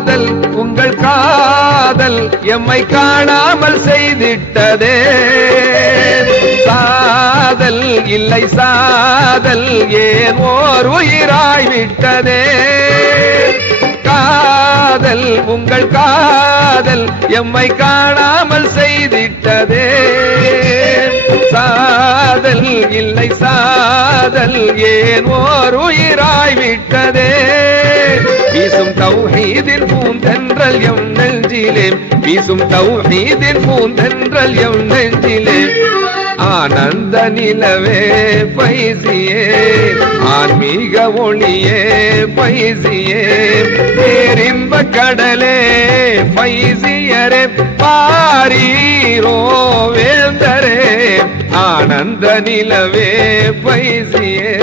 காதல் உங்கள் காதல் எம்மை காணாமல் செய்திட்டதே சாதல் இல்லை சாதல் ஏன் ஓர் உயிராய் விட்டதே காதல் உங்கள் காதல் எம்மை காணாமல் செய்திட்டதே சாதல் இல்லை சாதல் ஏன் ஓர் உயிராய் விட்டதே வீசும் தௌஹீதின் பூந்தென்றல் எம் நெஞ்சிலே வீசும் தௌஹீதின் பூந்தென்றல் எம் நெஞ்சிலே ஆனந்த நிலவே பைசியே ஆன்மீக ஒளியே பைசியே பேரின்ப கடலே பைசியரே பாரீரோ வேந்தரே ஆனந்த நிலவே பைசியே